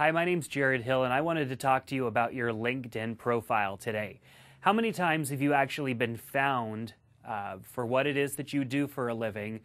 Hi, my name's Jared Hill, and I wanted to talk to you about your LinkedIn profile today. How many times have you actually been found for what it is that you do for a living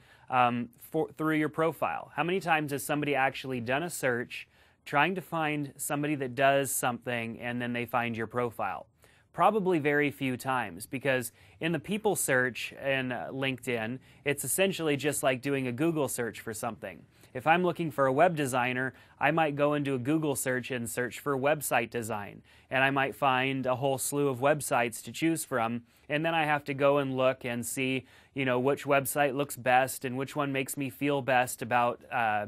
through your profile? How many times has somebody actually done a search trying to find somebody that does something and then they find your profile? Probably very few times, because in the people search in LinkedIn, it's essentially just like doing a Google search for something. If I'm looking for a web designer, I might go into a Google search and search for website design, and I might find a whole slew of websites to choose from, and then I have to go and look and see, which website looks best and which one makes me feel best about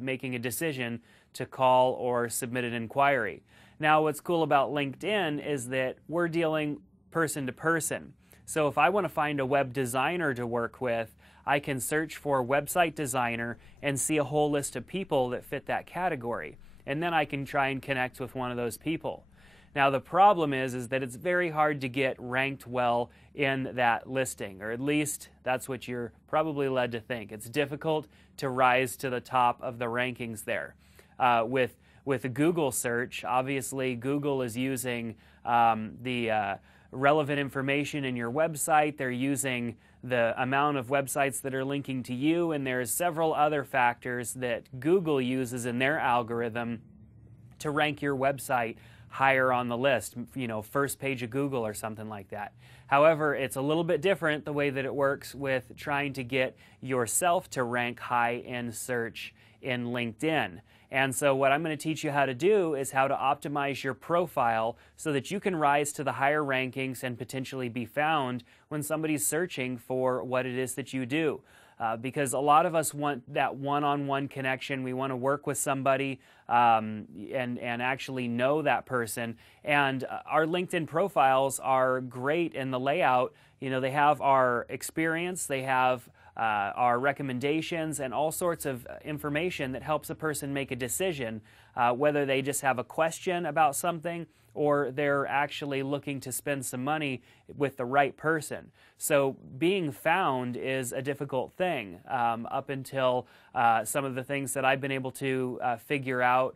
making a decision to call or submit an inquiry. Now, what's cool about LinkedIn is that we're dealing person to person. So if I want to find a web designer to work with, I can search for website designer and see a whole list of people that fit that category. And then I can try and connect with one of those people. Now, the problem is that it's very hard to get ranked well in that listing, or at least that's what you're probably led to think. It's difficult to rise to the top of the rankings there. With a Google search, obviously Google is using the relevant information in your website. They're using the amount of websites that are linking to you, and there's several other factors that Google uses in their algorithm to rank your website higher on the list, first page of Google or something like that. However, it's a little bit different the way that it works with trying to get yourself to rank high in search in LinkedIn. And so what I'm going to teach you how to do is how to optimize your profile so that you can rise to the higher rankings and potentially be found when somebody's searching for what it is that you do. Because a lot of us want that one-on-one connection. We want to work with somebody and actually know that person. And our LinkedIn profiles are great in the layout. They have our experience, they have our recommendations, and all sorts of information that helps a person make a decision, whether they just have a question about something or they're actually looking to spend some money with the right person. So being found is a difficult thing up until some of the things that I've been able to figure out.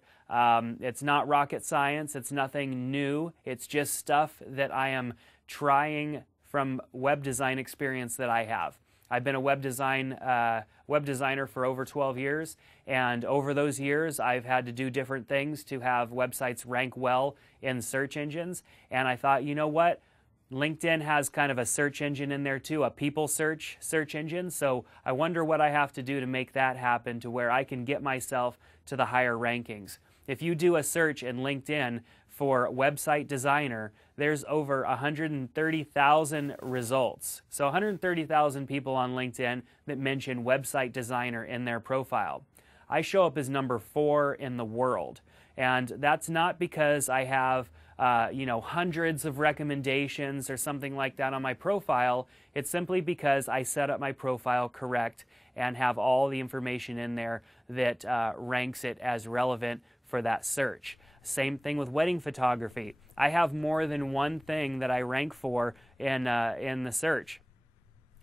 It's not rocket science, it's nothing new, it's just stuff that I am trying from web design experience that I have. I've been a web designer for over 12 years, and over those years I've had to do different things to have websites rank well in search engines. And I thought, you know what? LinkedIn has kind of a search engine in there too, a people search engine. So I wonder what I have to do to make that happen to where I can get myself to the higher rankings. If you do a search in LinkedIn for website designer, there's over 130,000 results. So 130,000 people on LinkedIn that mention website designer in their profile. I show up as number 4 in the world. And that's not because I have hundreds of recommendations or something like that on my profile. It's simply because I set up my profile correct and have all the information in there that ranks it as relevant for that search. Same thing with wedding photography. I have more than one thing that I rank for in the search.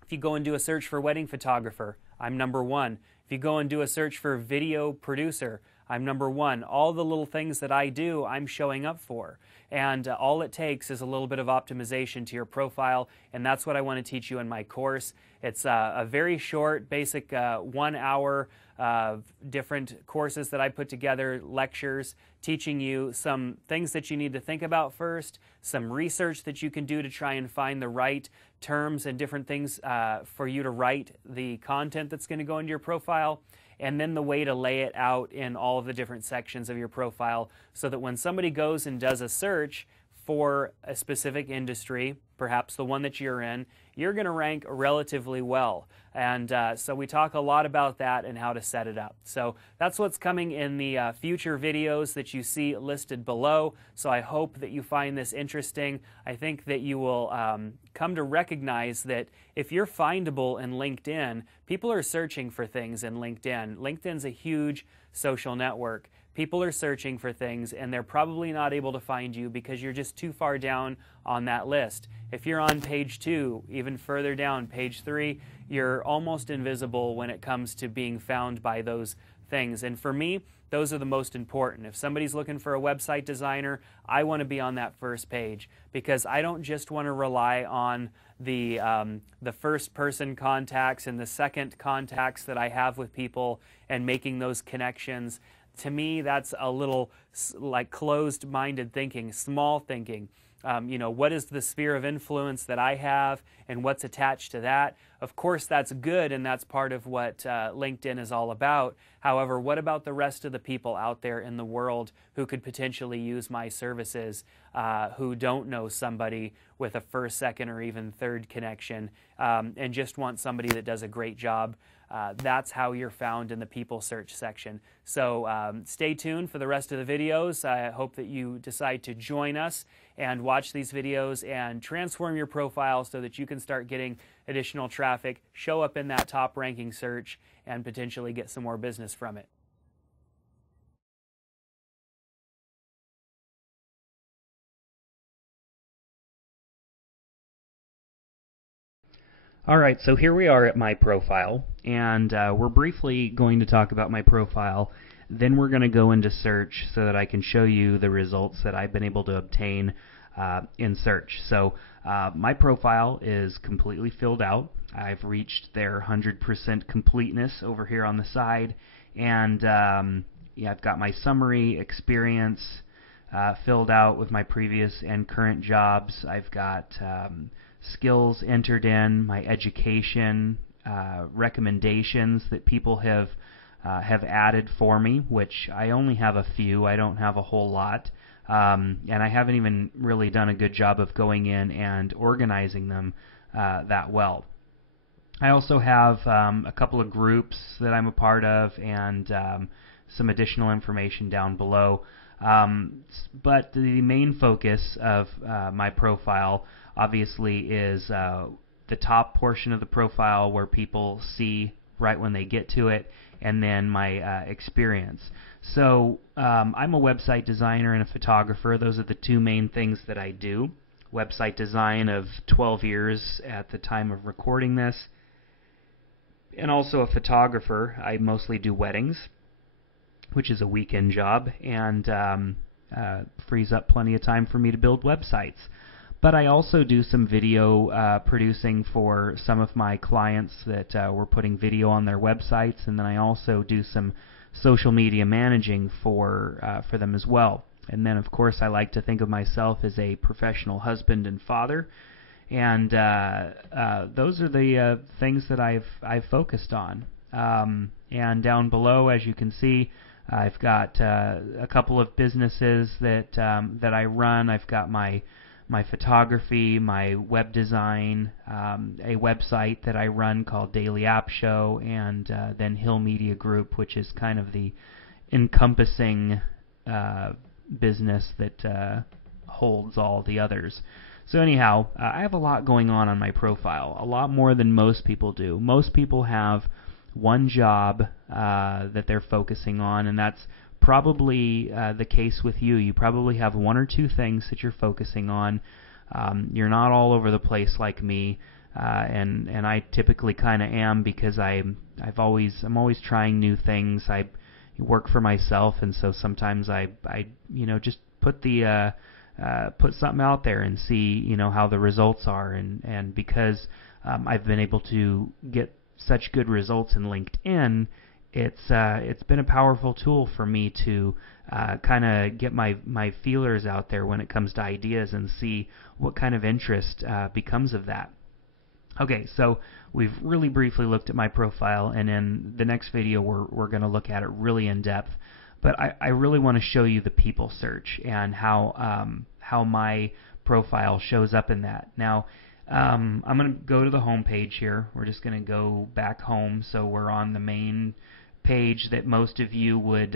If you go and do a search for wedding photographer, I'm number 1. If you go and do a search for video producer, I'm number 1. All the little things that I do, I'm showing up for. And all it takes is a little bit of optimization to your profile, and that's what I want to teach you in my course. It's a very short, basic 1 hour different courses that I put together, lectures, teaching you some things that you need to think about first, some research that you can do to try and find the right terms and different things for you to write the content that's going to go into your profile, and then the way to lay it out in all of the different sections of your profile so that when somebody goes and does a search for a specific industry, perhaps the one that you're in, you're going to rank relatively well. And so we talk a lot about that and how to set it up. So that's what's coming in the future videos that you see listed below. So I hope that you find this interesting. I think that you will come to recognize that if you're findable in LinkedIn, people are searching for things in LinkedIn. LinkedIn's a huge social network. People are searching for things, and they're probably not able to find you because you're just too far down on that list. If you're on page 2, even further down, page 3, you're almost invisible when it comes to being found by those things. And for me, those are the most important. If somebody's looking for a website designer, I want to be on that first page, because I don't just want to rely on the first person contacts and the second contacts that I have with people and making those connections. To me, that's a little like closed-minded thinking, small thinking. What is the sphere of influence that I have and what's attached to that? Of course, that's good, and that's part of what LinkedIn is all about. However, what about the rest of the people out there in the world who could potentially use my services, who don't know somebody with a first, second, or even third connection, and just want somebody that does a great job? That's how you're found in the people search section. So stay tuned for the rest of the videos. I hope that you decide to join us and watch these videos and transform your profile so that you can start getting additional traffic, show up in that top ranking search, and potentially get some more business from it. Alright, so here we are at my profile, and we're briefly going to talk about my profile. Then we're going to go into search so that I can show you the results that I've been able to obtain in search. So my profile is completely filled out. I've reached their 100% completeness over here on the side, and yeah, I've got my summary, experience filled out with my previous and current jobs. I've got skills entered in, my education, recommendations that people have added for me, which I only have a few. I don't have a whole lot, and I haven't even really done a good job of going in and organizing them that well. I also have a couple of groups that I'm a part of, and some additional information down below. But the main focus of my profile obviously is the top portion of the profile where people see right when they get to it, and then my experience. So I'm a website designer and a photographer. Those are the two main things that I do. Website design of 12 years at the time of recording this, and also a photographer. I mostly do weddings, which is a weekend job, and frees up plenty of time for me to build websites. But I also do some video producing for some of my clients that were putting video on their websites, and then I also do some social media managing for them as well. And then, of course, I like to think of myself as a professional husband and father, and those are the things that I've focused on. And down below, as you can see, I've got a couple of businesses that that I run. I've got my photography, my web design, a website that I run called Daily App Show, and then Hill Media Group, which is kind of the encompassing business that holds all the others. So anyhow, I have a lot going on my profile, a lot more than most people do. Most people have one job that they're focusing on, and that's probably the case with you. You probably have one or two things that you're focusing on. You're not all over the place like me, and I typically kind of am, because I'm always trying new things. I work for myself, and so sometimes I just put something out there and see how the results are, and because I've been able to get such good results in LinkedIn, it's been a powerful tool for me to kind of get my feelers out there when it comes to ideas and see what kind of interest becomes of that. Okay, so we've really briefly looked at my profile, and in the next video we're going to look at it really in depth. But I really want to show you the people search and how my profile shows up in that. Now, I'm going to go to the home page here. We're just going to go back home, so we're on the main page that most of you would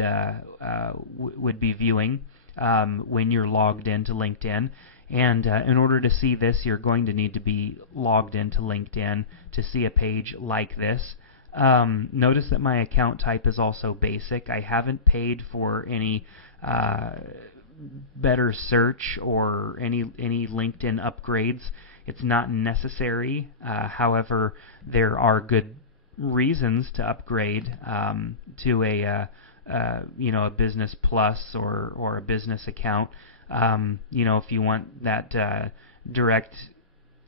be viewing when you're logged into LinkedIn. And in order to see this, you're going to need to be logged into LinkedIn to see a page like this. Notice that my account type is also basic. I haven't paid for any better search or any LinkedIn upgrades. It's not necessary. However, there are good reasons to upgrade to a business plus or a business account. If you want that direct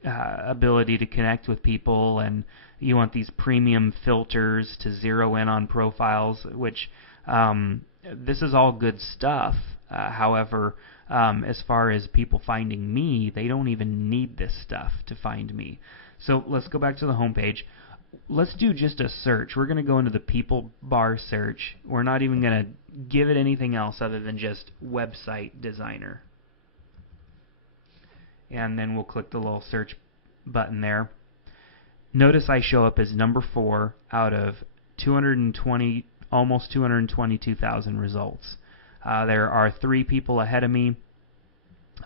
ability to connect with people, and you want these premium filters to zero in on profiles, which this is all good stuff. However, as far as people finding me, they don't even need this stuff to find me. So let's go back to the home page. Let's do just a search. We're going to go into the people bar search. We're not even going to give it anything else other than just website designer. And then we'll click the little search button there. Notice I show up as number 4 out of 220, almost 222,000 results. There are 3 people ahead of me,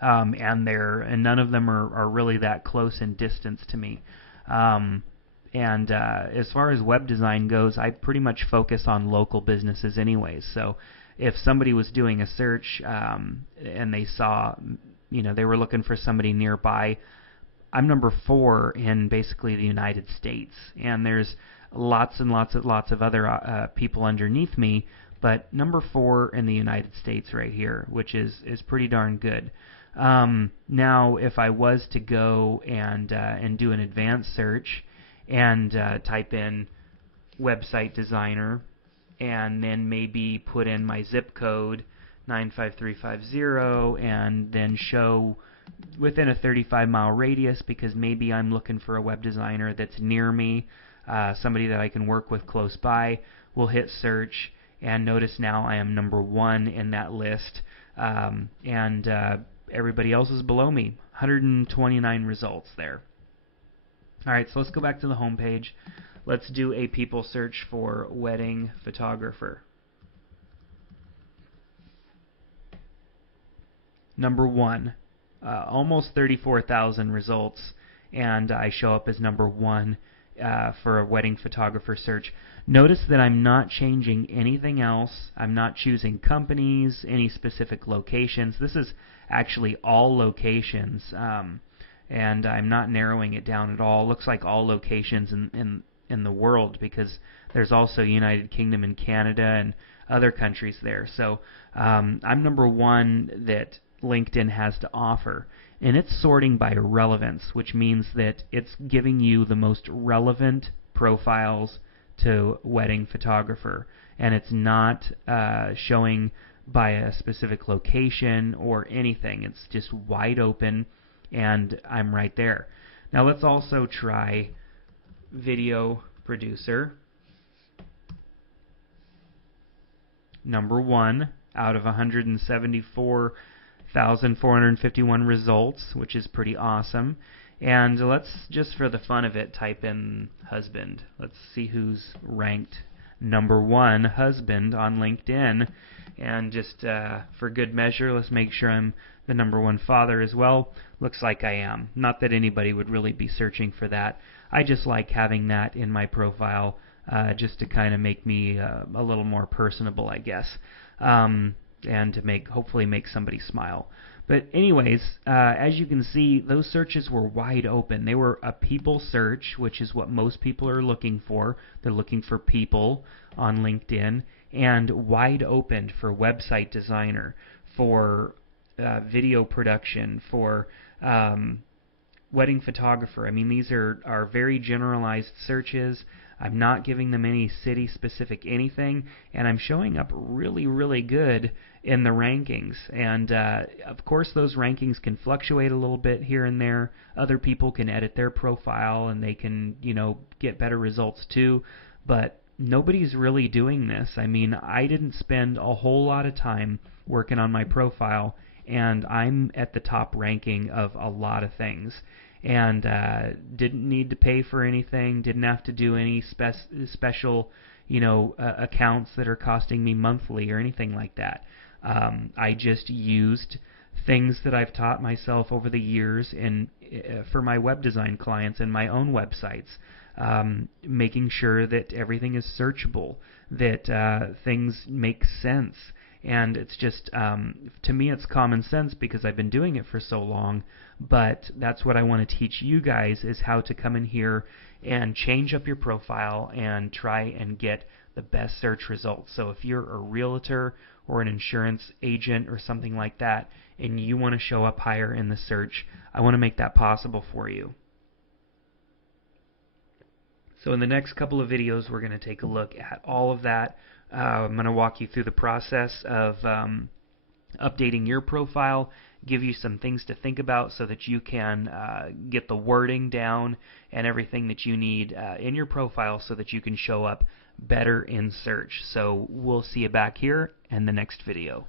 and none of them are really that close in distance to me. As far as web design goes, I pretty much focus on local businesses anyways. So if somebody was doing a search and they saw, they were looking for somebody nearby, I'm number 4 in basically the United States, and there's lots and lots of other people underneath me, but number 4 in the United States right here, which is pretty darn good. Now, if I was to go and do an advanced search and type in website designer, and then maybe put in my zip code 95350, and then show within a 35-mile radius, because maybe I'm looking for a web designer that's near me, somebody that I can work with close by. We'll hit search, and notice now I am number 1 in that list, and everybody else is below me. 129 results there. Alright, so let's go back to the home page. Let's do a people search for wedding photographer. Number 1. Almost 34,000 results, and I show up as number 1 for a wedding photographer search. Notice that I'm not changing anything else. I'm not choosing companies, any specific locations. This is actually all locations, and I'm not narrowing it down at all. Looks like all locations in the world, because there's also United Kingdom and Canada and other countries there. So I'm number 1 that LinkedIn has to offer, and it's sorting by relevance, which means that it's giving you the most relevant profiles to wedding photographer, and it's not showing by a specific location or anything. It's just wide open, and I'm right there. Now let's also try video producer. Number 1 out of 174,451 results, which is pretty awesome. And let's, just for the fun of it, type in husband. Let's see who's ranked number 1 husband on LinkedIn. And just for good measure, let's make sure I'm the number 1 father as well. Looks like I am. Not that anybody would really be searching for that. I just like having that in my profile just to kind of make me a little more personable, I guess. And to hopefully make somebody smile. But anyways, as you can see, those searches were wide open. They were a people search, which is what most people are looking for. They're looking for people on LinkedIn, and wide open for website designer, for video production, for wedding photographer. I mean, these are very generalized searches. I'm not giving them any city-specific anything, and I'm showing up really, really good in the rankings. And of course, those rankings can fluctuate a little bit here and there. Other people can edit their profile, and they can, get better results too. But nobody's really doing this. I mean, I didn't spend a whole lot of time working on my profile, and I'm at the top ranking of a lot of things. And didn't need to pay for anything, didn't have to do any special, accounts that are costing me monthly or anything like that. I just used things that I've taught myself over the years for my web design clients and my own websites, making sure that everything is searchable, that things make sense, And it's just, to me, it's common sense because I've been doing it for so long. But that's what I want to teach you guys, is how to come in here and change up your profile and try and get the best search results. So if you're a realtor or an insurance agent or something like that, and you want to show up higher in the search, I want to make that possible for you. So in the next couple of videos, we're going to take a look at all of that. I'm going to walk you through the process of updating your profile, give you some things to think about so that you can get the wording down and everything that you need in your profile so that you can show up better in search. So we'll see you back here in the next video.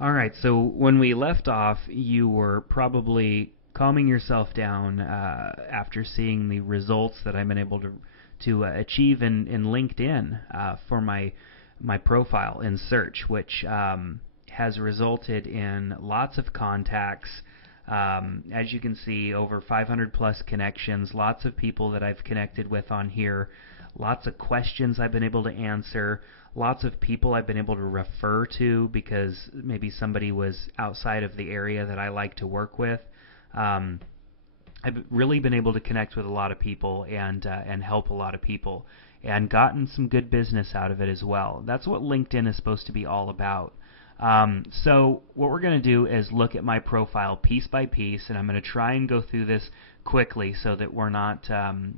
Alright, so when we left off, you were probably calming yourself down after seeing the results that I've been able to achieve in LinkedIn for my profile in search, which has resulted in lots of contacts. As you can see, over 500 plus connections, lots of people that I've connected with on here, lots of questions I've been able to answer, lots of people I've been able to refer to because maybe somebody was outside of the area that I like to work with. I've really been able to connect with a lot of people and help a lot of people and gotten some good business out of it as well. That's what LinkedIn is supposed to be all about. So what we're going to do is look at my profile piece by piece, and I'm going to try and go through this quickly so that we're not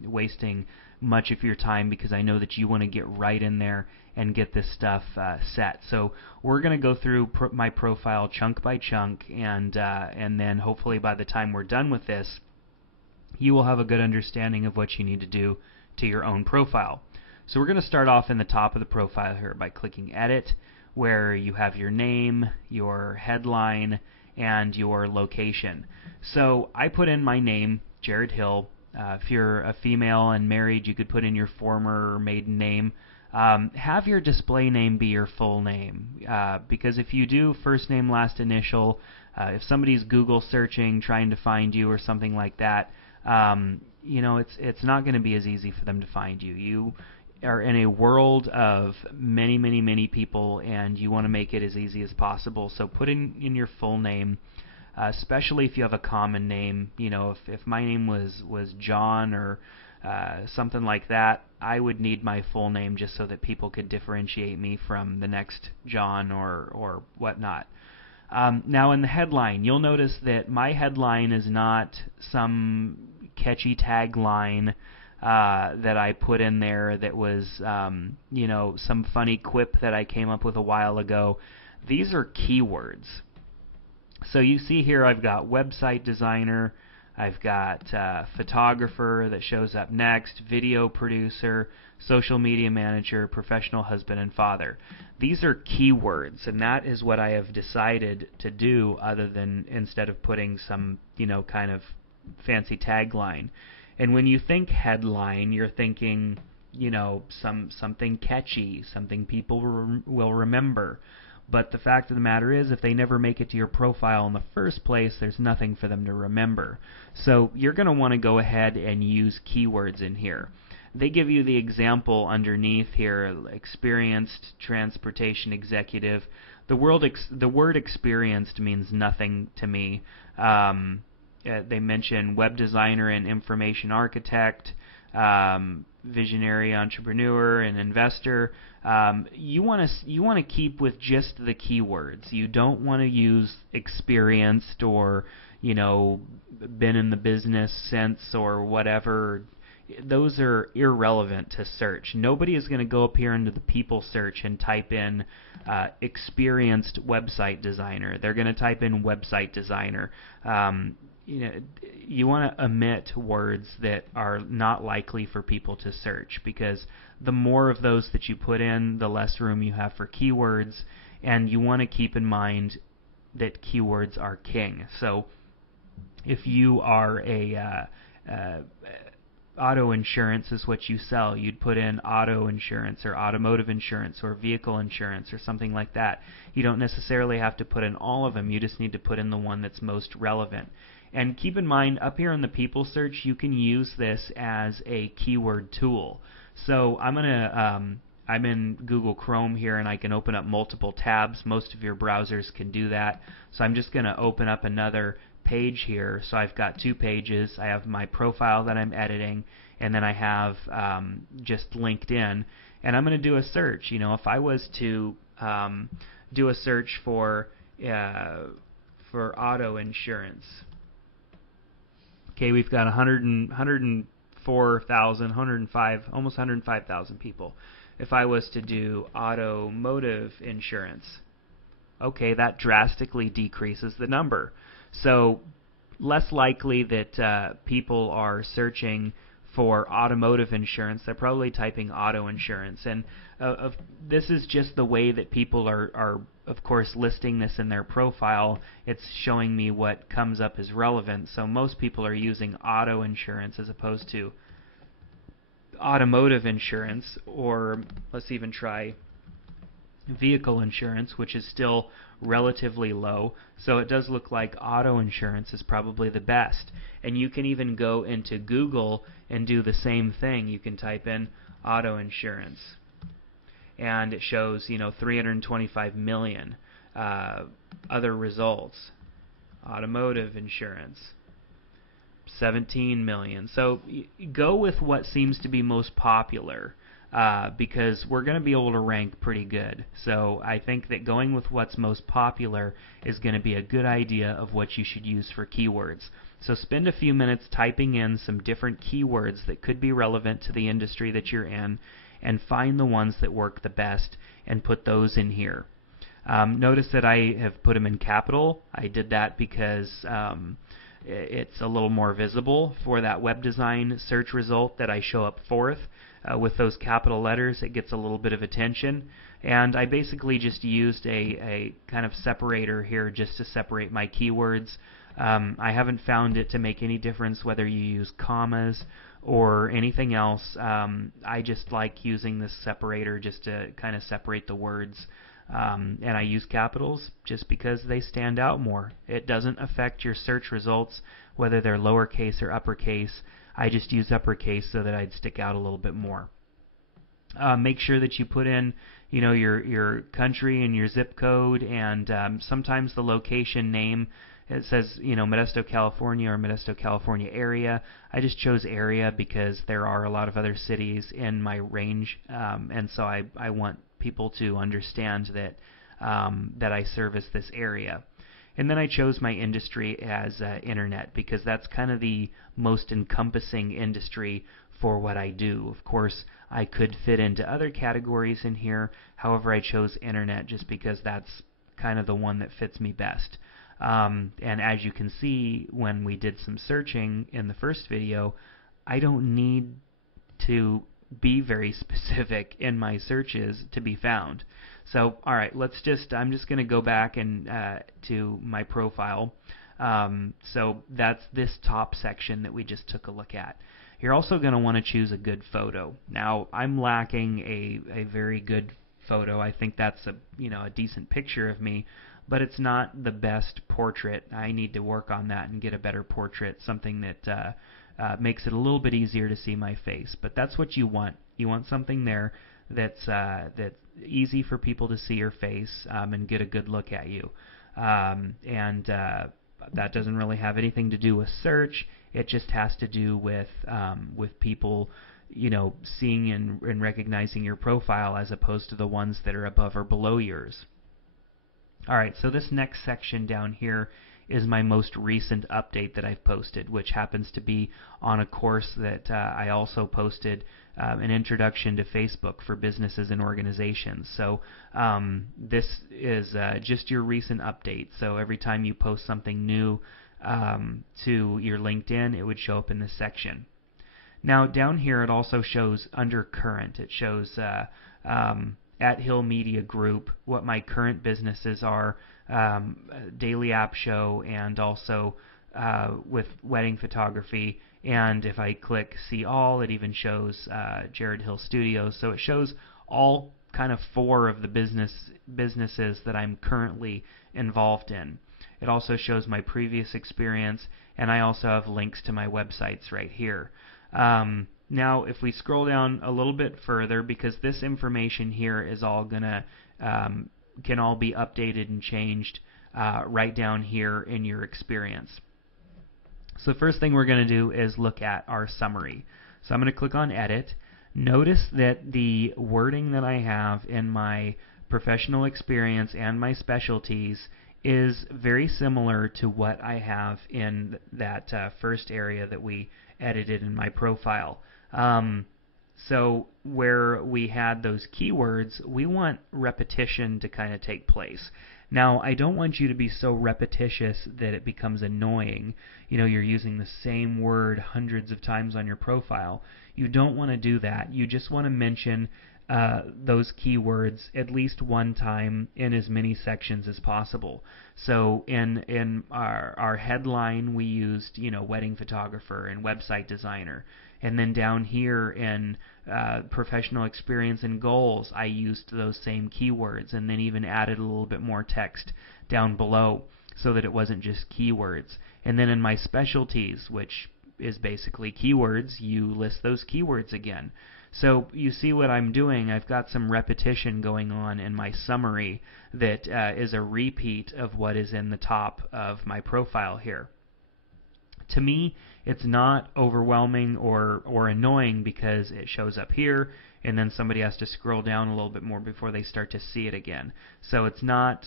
wasting much of your time, because I know that you want to get right in there and get this stuff set. So we're going to go through my profile chunk by chunk, and then hopefully by the time we're done with this, you will have a good understanding of what you need to do to your own profile. So we're going to start off in the top of the profile here by clicking Edit, where you have your name, your headline, and your location. So I put in my name, Jared Hill. If you're a female and married, you could put in your former or maiden name. Have your display name be your full name, because if you do first name, last initial, if somebody's Google searching, trying to find you or something like that, you know, it's not going to be as easy for them to find you. You are in a world of many, many, many people, and you want to make it as easy as possible. So put in your full name, especially if you have a common name. You know, if my name was John or something like that, I would need my full name just so that people could differentiate me from the next John or whatnot. Now in the headline, you'll notice that my headline is not some catchy tagline that I put in there that was, you know, some funny quip that I came up with a while ago. These are keywords. So you see here I've got website designer, I've got photographer that shows up next, video producer, social media manager, professional husband and father. These are keywords, and that is what I have decided to do, other than instead of putting some, you know, kind of fancy tagline. And when you think headline, you're thinking, you know, something catchy, something people will remember. But the fact of the matter is, if they never make it to your profile in the first place, there's nothing for them to remember. So you're going to want to go ahead and use keywords in here. They give you the example underneath here: experienced transportation executive. The word experienced means nothing to me. They mention web designer and information architect, visionary entrepreneur and investor. You want to keep with just the keywords. You don't want to use experienced or, you know, been in the business since or whatever. Those are irrelevant to search. Nobody is going to go up here into the people search and type in experienced website designer. They're going to type in website designer. You know, you want to omit words that are not likely for people to search, because the more of those that you put in, the less room you have for keywords, and you want to keep in mind that keywords are king. So if you are auto insurance is what you sell, you'd put in auto insurance or automotive insurance or vehicle insurance or something like that. You don't necessarily have to put in all of them. You just need to put in the one that's most relevant. And keep in mind, up here in the people search, you can use this as a keyword tool. So I'm in Google Chrome here, and I can open up multiple tabs. Most of your browsers can do that. So I'm just going to open up another page here. So I've got 2 pages. I have my profile that I'm editing, and then I have just LinkedIn. And I'm going to do a search. You know, if I was to do a search for auto insurance. Okay, we've got 104,000, 105, almost 105,000 people. If I was to do automotive insurance, okay, that drastically decreases the number. So less likely that people are searching for automotive insurance. They're probably typing auto insurance. And this is just the way that people are, of course, listing this in their profile. It's showing me what comes up as relevant. So most people are using auto insurance as opposed to automotive insurance, or let's even try vehicle insurance, which is still relatively low. So it does look like auto insurance is probably the best. And you can even go into Google and do the same thing. You can type in auto insurance, and it shows, you know, 325 million. Other results, automotive insurance, 17 million. So go with what seems to be most popular, because we're going to be able to rank pretty good. So I think that going with what's most popular is going to be a good idea of what you should use for keywords. So spend a few minutes typing in some different keywords that could be relevant to the industry that you're in, and find the ones that work the best and put those in here. Notice that I have put them in capital. I did that because it's a little more visible for that web design search result that I show up fourth. With those capital letters, it gets a little bit of attention. And I basically just used a kind of separator here just to separate my keywords. I haven't found it to make any difference whether you use commas or anything else. I just like using this separator just to kind of separate the words. And I use capitals just because they stand out more. It doesn't affect your search results whether they're lowercase or uppercase. I just use uppercase so that I'd stick out a little bit more. Make sure that you put in, you know, your country and your zip code, and sometimes the location name. It says, you know, Modesto, California, or Modesto, California area. I just chose area because there are a lot of other cities in my range, and so I want people to understand that that I service this area. And then I chose my industry as internet because that's kind of the most encompassing industry for what I do. Of course, I could fit into other categories in here. However, I chose internet just because that's kind of the one that fits me best. And as you can see, when we did some searching in the first video, I don't need to be very specific in my searches to be found. So, all right, I'm just going to go back and to my profile. So that's this top section that we just took a look at. You're also going to want to choose a good photo. Now, I'm lacking a very good photo. I think that's a decent picture of me, but it's not the best portrait. I need to work on that and get a better portrait, something that makes it a little bit easier to see my face. But that's what you want. You want something there that's easy for people to see your face and get a good look at you. That doesn't really have anything to do with search. It just has to do with people, seeing and recognizing your profile as opposed to the ones that are above or below yours. All right, so this next section down here is my most recent update that I've posted, which happens to be on a course that I also posted, an introduction to Facebook for businesses and organizations. So this is just your recent update. So every time you post something new to your LinkedIn, it would show up in this section. Now down here it also shows under current. It shows at Hill Media Group what my current businesses are, Daily App Show, and also with wedding photography. And if I click see all, it even shows 𝐒𝐫𝐿 Studios. So it shows all kind of 4 of the businesses that I'm currently involved in. It also shows my previous experience, and I also have links to my websites right here. Now, if we scroll down a little bit further, because this information here is all gonna can all be updated and changed right down here in your experience. So the first thing we're going to do is look at our summary. So I'm going to click on Edit. Notice that the wording that I have in my professional experience and my specialties is very similar to what I have in that first area that we edited in my profile. So where we had those keywords, we want repetition to kind of take place. Now, I don't want you to be so repetitious that it becomes annoying. You know, you're using the same word hundreds of times on your profile. You don't want to do that. You just want to mention those keywords at least one time in as many sections as possible. So in our headline, we used, you know, wedding photographer and website designer. And then down here in professional experience and goals, I used those same keywords, and then even added a little bit more text down below so that it wasn't just keywords. And then in my specialties, which is basically keywords, you list those keywords again. So you see what I'm doing. I've got some repetition going on in my summary that is a repeat of what is in the top of my profile here. To me, it's not overwhelming or annoying because it shows up here, and then somebody has to scroll down a little bit more before they start to see it again. So it's not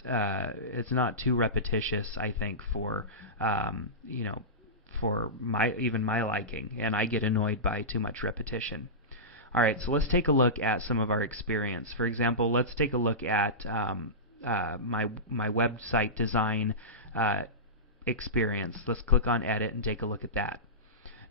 too repetitious, I think, for you know, for even my liking, and I get annoyed by too much repetition. All right, so let's take a look at some of our experience. For example, let's take a look at my website design experience. Let's click on Edit and take a look at that.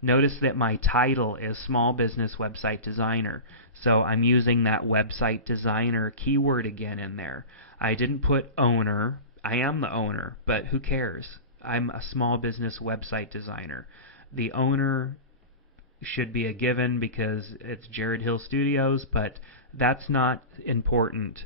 Notice that my title is Small Business Website Designer. So I'm using that website designer keyword again in there. I didn't put owner. I am the owner, but who cares? I'm a small business website designer. The owner should be a given because it's 𝐒𝐫𝐿 Studios, but that's not important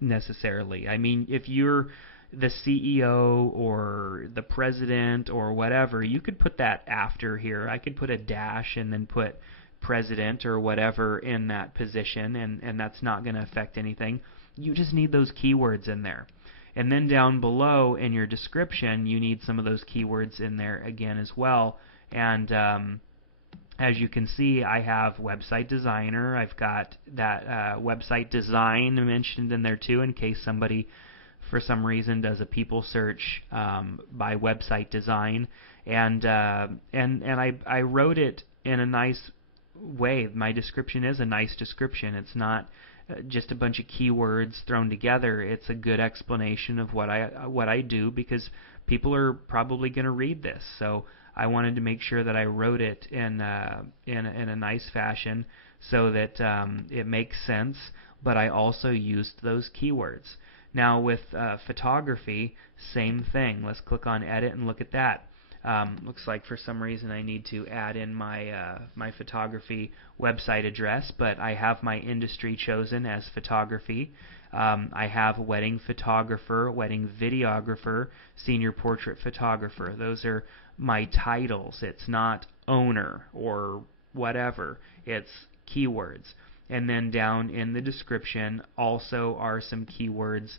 necessarily. I mean, if you're the CEO or the president or whatever, you could put that after here. I could put a dash and then put president or whatever in that position, and that's not going to affect anything. You just need those keywords in there. And then down below in your description, you need some of those keywords in there again as well. And as you can see, I have website designer. I've got that website design mentioned in there too, in case somebody for some reason does a people search by website design, and I wrote it in a nice way. My description is a nice description. It's not just a bunch of keywords thrown together. It's a good explanation of what I do, because people are probably going to read this. So I wanted to make sure that I wrote it in a nice fashion so that it makes sense, but I also used those keywords. Now with photography, same thing. Let's click on Edit and look at that. Looks like for some reason I need to add in my my photography website address, but I have my industry chosen as photography. I have wedding photographer, wedding videographer, senior portrait photographer. Those are my titles. It's not owner or whatever. It's keywords. And then down in the description also are some keywords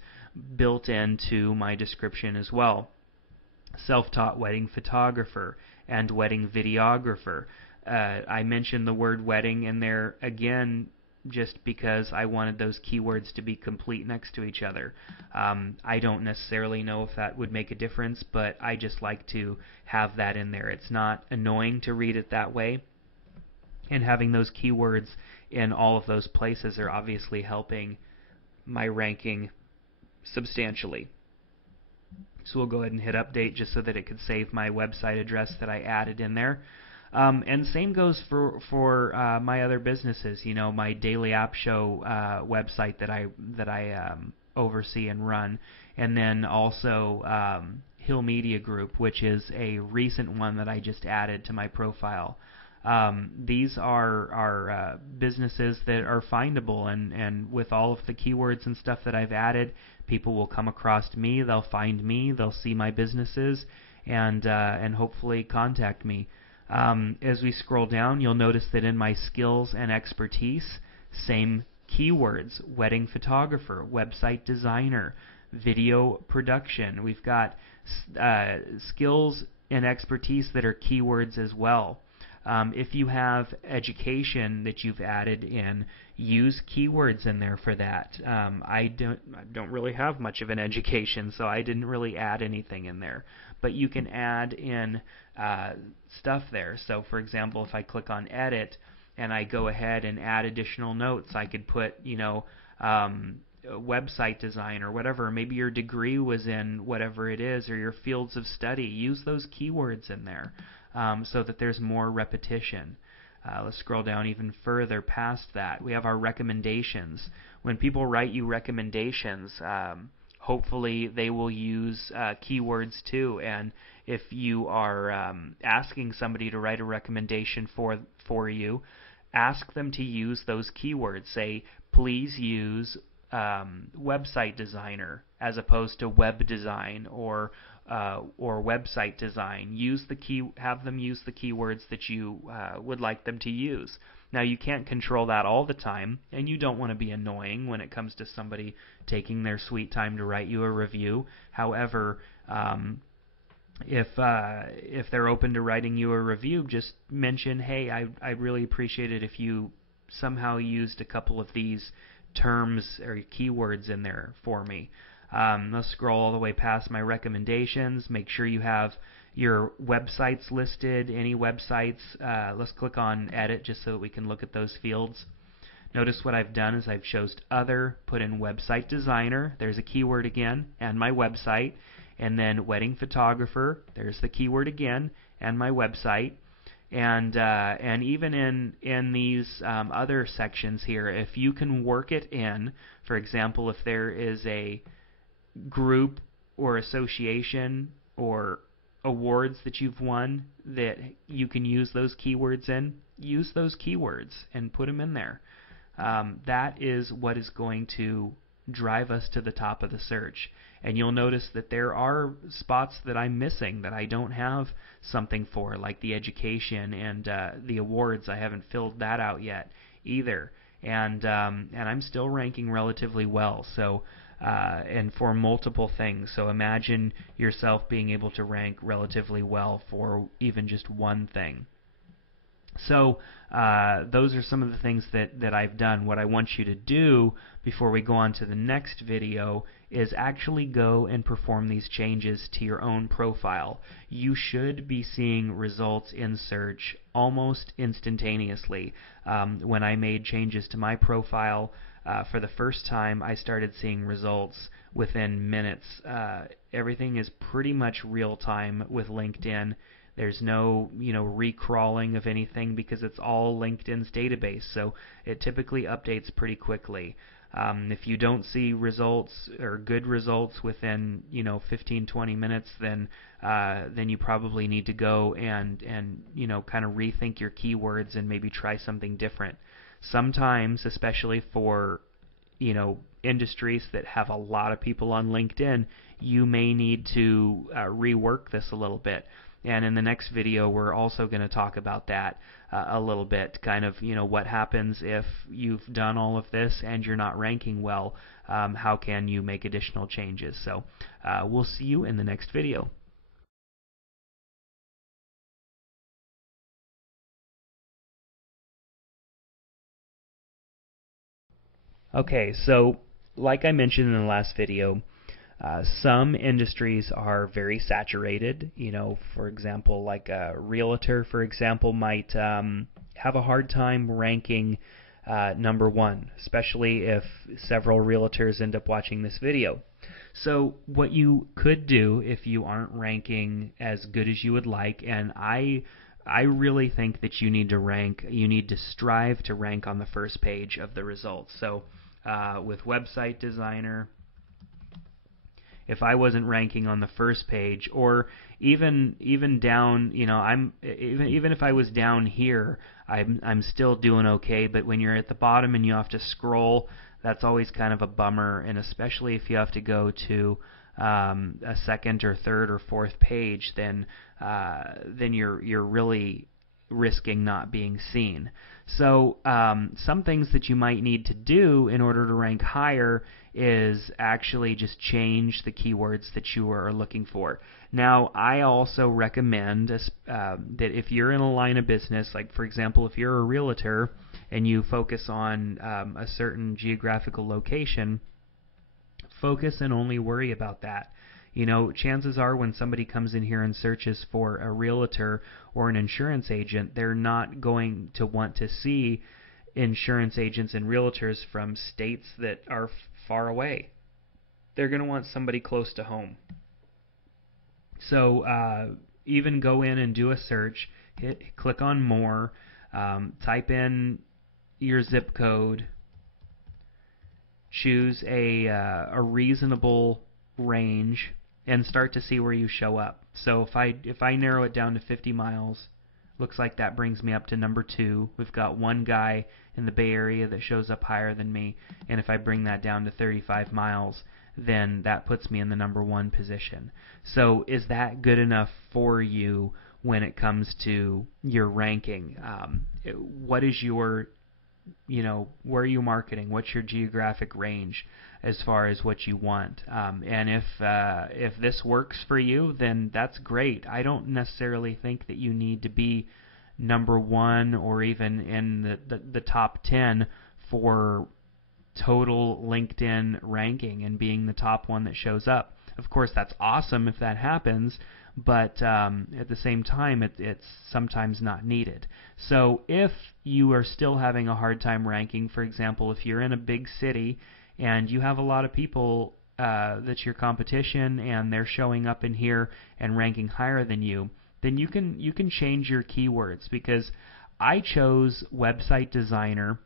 built into my description as well. Self-taught wedding photographer and wedding videographer. I mentioned the word wedding in there again just because I wanted those keywords to be complete next to each other. I don't necessarily know if that would make a difference, but I just like to have that in there. It's not annoying to read it that way. And having those keywords in all of those places are obviously helping my ranking substantially. So we'll go ahead and hit update just so that it could save my website address that I added in there. And same goes for my other businesses. You know, my daily app show website that I oversee and run, and then also Hill Media Group, which is a recent one that I just added to my profile. These are businesses that are findable, and with all of the keywords and stuff that I've added, people will come across me, they'll find me, they'll see my businesses, and hopefully contact me. As we scroll down, you'll notice that in my skills and expertise, same keywords: wedding photographer, website designer, video production. We've got skills and expertise that are keywords as well. If you have education that you've added in, use keywords in there for that. I don't really have much of an education, so I didn't really add anything in there. But you can add in stuff there. So for example, if I click on edit and I go ahead and add additional notes, I could put, website design or whatever. Maybe your degree was in whatever it is, or your fields of study. Use those keywords in there so that there's more repetition. Let's scroll down even further past that. We have our recommendations. When people write you recommendations, hopefully they will use keywords too. And if you are asking somebody to write a recommendation for you, ask them to use those keywords. Say, please use website designer as opposed to web design or website design. Have them use the keywords that you would like them to use. Now, you can't control that all the time, and you don't want to be annoying when it comes to somebody taking their sweet time to write you a review. However, if they're open to writing you a review, just mention, hey, I'd really appreciate it if you somehow used a couple of these terms or keywords in there for me. Let's scroll all the way past my recommendations. Make sure you have your websites listed, any websites. Let's click on edit just so that we can look at those fields. Notice what I've done is I've chosen other, put in website designer, there's a keyword again, and my website, and then wedding photographer, there's the keyword again, and my website. And even in these other sections here, if you can work it in, for example, if there is a group or association or awards that you've won that you can use those keywords in, use those keywords and put them in there. That is what is going to drive us to the top of the search. And you'll notice that there are spots that I'm missing that I don't have something for, like the education and the awards. I haven't filled that out yet either. And I'm still ranking relatively well. So and for multiple things. So imagine yourself being able to rank relatively well for even just one thing. So those are some of the things that I've done. What I want you to do before we go on to the next video is actually go and perform these changes to your own profile. You should be seeing results in search almost instantaneously. When I made changes to my profile for the first time, I started seeing results within minutes. Everything is pretty much real time with LinkedIn. There's no, recrawling of anything because it's all LinkedIn's database, so it typically updates pretty quickly. If you don't see results or good results within, 15-20 minutes, then you probably need to go and kind of rethink your keywords and maybe try something different. Sometimes, especially for industries that have a lot of people on LinkedIn, you may need to rework this a little bit. And in the next video, we're also going to talk about that a little bit, kind of, what happens if you've done all of this and you're not ranking well. How can you make additional changes? So we'll see you in the next video. Okay, so like I mentioned in the last video, some industries are very saturated. For example, like a realtor, for example, might have a hard time ranking number one, especially if several realtors end up watching this video. So what you could do if you aren't ranking as good as you would like, and I really think that you need to strive to rank on the first page of the results. So with website designer, if I wasn't ranking on the first page, or even down, I'm even if I was down here, I'm still doing okay. But when you're at the bottom and you have to scroll, that's always kind of a bummer, and especially if you have to go to a second or third or fourth page, then you're really risking not being seen. So some things that you might need to do in order to rank higher is actually just change the keywords that you are looking for. Now, I also recommend that if you're in a line of business, like for example, if you're a realtor and you focus on a certain geographical location, focus and only worry about that. Chances are when somebody comes in here and searches for a realtor or an insurance agent, they're not going to want to see insurance agents and realtors from states that are far away. They're going to want somebody close to home. So even go in and do a search, click on more, type in your zip code, choose a reasonable range, and start to see where you show up. So if I narrow it down to 50 miles, looks like that brings me up to number 2. We've got one guy in the Bay Area that shows up higher than me, and if I bring that down to 35 miles, then that puts me in the number 1 position. So is that good enough for you when it comes to your ranking? What is your, where are you marketing? What's your geographic range as far as what you want? And if this works for you, then that's great. I don't necessarily think that you need to be number 1 or even in the top 10 for total LinkedIn ranking and being the top one that shows up. Of course, that's awesome if that happens, but at the same time, it's sometimes not needed. So if you are still having a hard time ranking, for example, if you're in a big city and you have a lot of people that's your competition and they're showing up in here and ranking higher than you, then you can change your keywords, because I chose website designer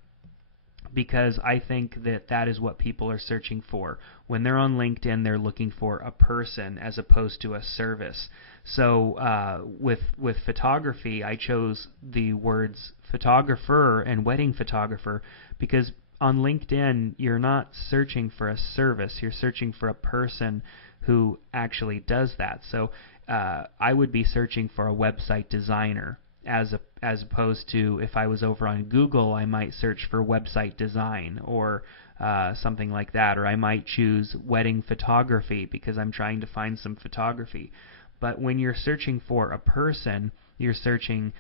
because I think that is what people are searching for. When they're on LinkedIn, they're looking for a person as opposed to a service. So with photography, I chose the words photographer and wedding photographer because on LinkedIn, you're not searching for a service. You're searching for a person who actually does that. So I would be searching for a website designer, as opposed to if I was over on Google, I might search for website design or something like that, or I might choose wedding photography because I'm trying to find some photography. But when you're searching for a person, you're searching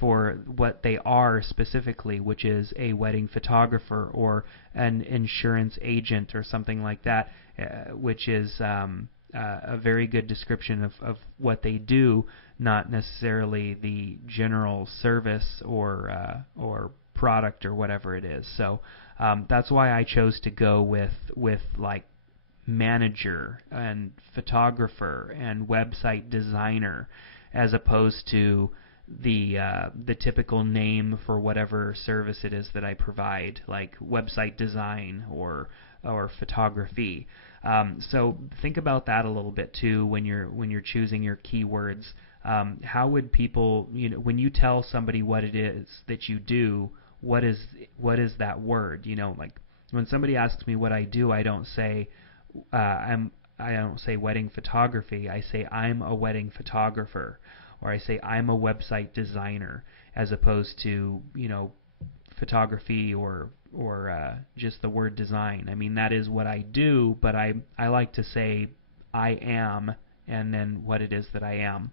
for what they are specifically, which is a wedding photographer or an insurance agent or something like that, which is a very good description of what they do, not necessarily the general service or product or whatever it is. So that's why I chose to go with like manager and photographer and website designer, as opposed to the typical name for whatever service it is that I provide, like website design or photography. So think about that a little bit too when you're choosing your keywords. How would people, when you tell somebody what it is that you do, what is that word? Like when somebody asks me what I do, I don't say I don't say wedding photography. I say I'm a wedding photographer, or I say I'm a website designer, as opposed to photography or just the word design. I mean, that is what I do, but I like to say I am and then what it is that I am.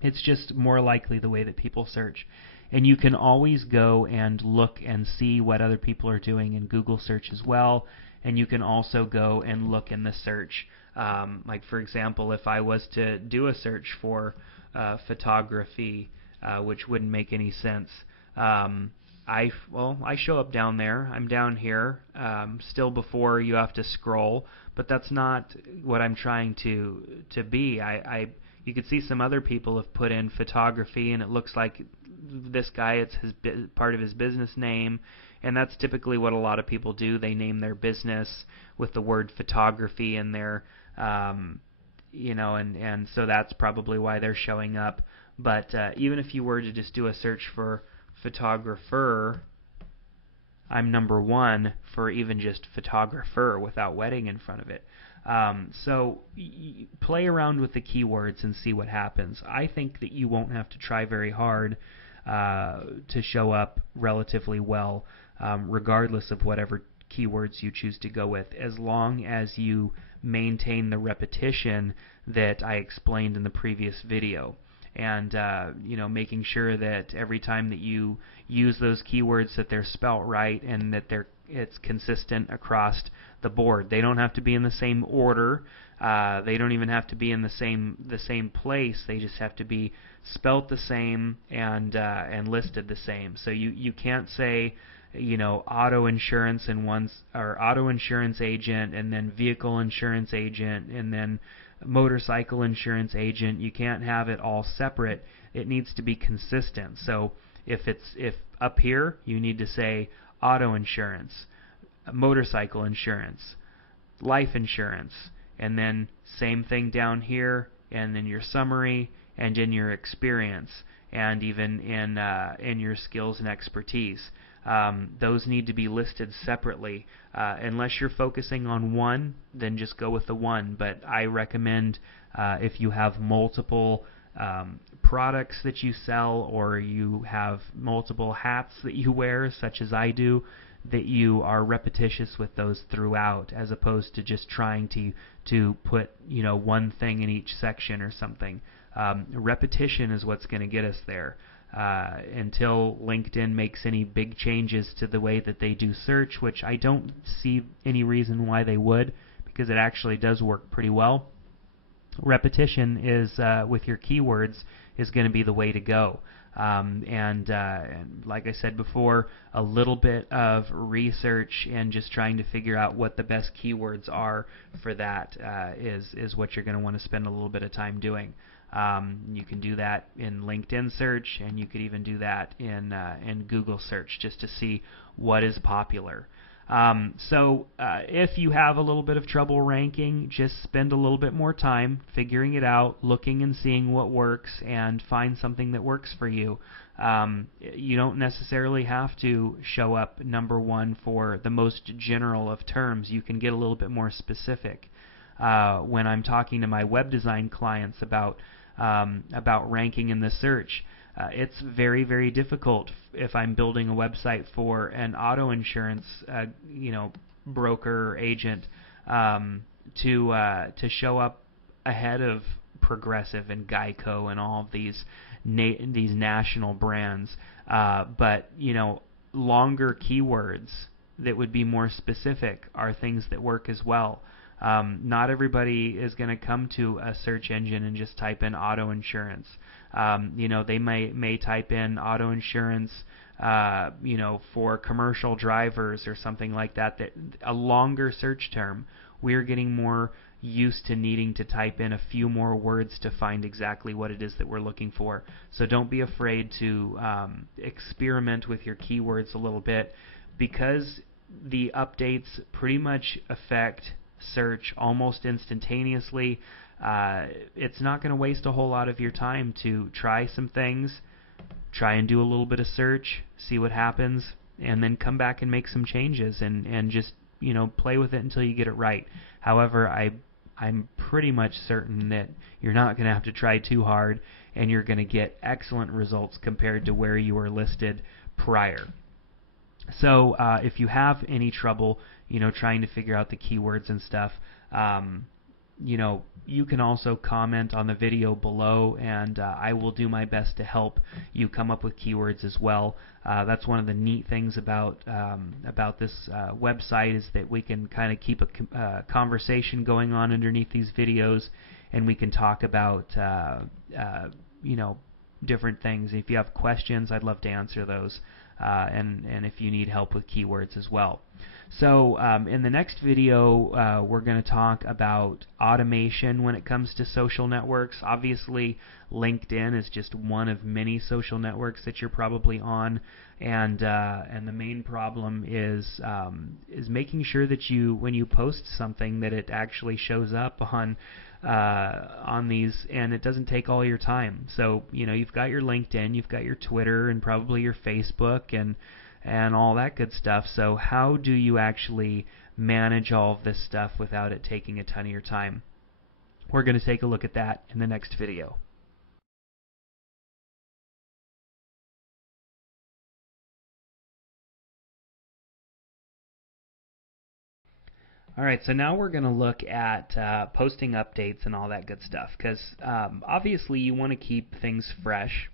It's just more likely the way that people search. And you can always go and look and see what other people are doing in Google search as well. And you can also go and look in the search. Like, for example, if I was to do a search for photography, which wouldn't make any sense, I show up down there. I'm down here, still before you have to scroll, but that's not what I'm trying to be. You could see some other people have put in photography, and it looks like this guy, it's part of his business name, and that's typically what a lot of people do. They name their business with the word photography in there, And so that's probably why they're showing up. But even if you were to just do a search for photographer, I'm number 1 for even just photographer without wedding in front of it. So play around with the keywords and see what happens. I think that you won't have to try very hard to show up relatively well, regardless of whatever keywords you choose to go with, as long as you maintain the repetition that I explained in the previous video. And making sure that every time that you use those keywords that they're spelt right and that it's consistent across the board. They don't have to be in the same order. They don't even have to be in the same place. They just have to be spelt the same and listed the same. So you can't say auto insurance or auto insurance agent and then vehicle insurance agent and then motorcycle insurance agent. You can't have it all separate. It needs to be consistent. So if up here you need to say auto insurance, motorcycle insurance, life insurance, and then same thing down here, and then your summary and in your experience, and even in your skills and expertise. Those need to be listed separately. Unless you're focusing on one, then just go with the one. But I recommend if you have multiple products that you sell, or you have multiple hats that you wear, such as I do, that you are repetitious with those throughout, as opposed to just trying to put one thing in each section or something. Repetition is what's going to get us there. Until LinkedIn makes any big changes to the way that they do search, which I don't see any reason why they would, because it actually does work pretty well. Repetition is with your keywords is going to be the way to go. And like I said before, a little bit of research and just trying to figure out what the best keywords are for that is what you're going to want to spend a little bit of time doing. You can do that in LinkedIn search, and you could even do that in Google search, just to see what is popular. So if you have a little bit of trouble ranking, just spend a little bit more time figuring it out, looking and seeing what works, and find something that works for you. You don't necessarily have to show up number 1 for the most general of terms. You can get a little bit more specific. When I'm talking to my web design clients about ranking in the search, it's very, very difficult if I'm building a website for an auto insurance, broker or agent, to show up ahead of Progressive and Geico and all of these national brands. But longer keywords that would be more specific are things that work as well. Not everybody is going to come to a search engine and just type in auto insurance. They may type in auto insurance, for commercial drivers or something like that. That a longer search term. We're getting more used to needing to type in a few more words to find exactly what it is that we're looking for. So don't be afraid to experiment with your keywords a little bit, because the updates pretty much affect search almost instantaneously. It's not going to waste a whole lot of your time to try some things, try and do a little bit of search, see what happens, and then come back and make some changes and just play with it until you get it right. However, I'm pretty much certain that you're not going to have to try too hard, and you're going to get excellent results compared to where you were listed prior. So if you have any trouble, trying to figure out the keywords and stuff, you can also comment on the video below, and I will do my best to help you come up with keywords as well. That's one of the neat things about this website, is that we can kind of keep a conversation going on underneath these videos, and we can talk about different things. If you have questions, I'd love to answer those, and if you need help with keywords as well. So in the next video, we're going to talk about automation when it comes to social networks. Obviously, LinkedIn is just one of many social networks that you're probably on, and the main problem is making sure that when you post something, that it actually shows up on these, and it doesn't take all your time. So you've got your LinkedIn, you've got your Twitter, and probably your Facebook, and all that good stuff. So how do you actually manage all of this stuff without it taking a ton of your time? We're going to take a look at that in the next video. Alright, so now we're going to look at posting updates and all that good stuff, because obviously you want to keep things fresh.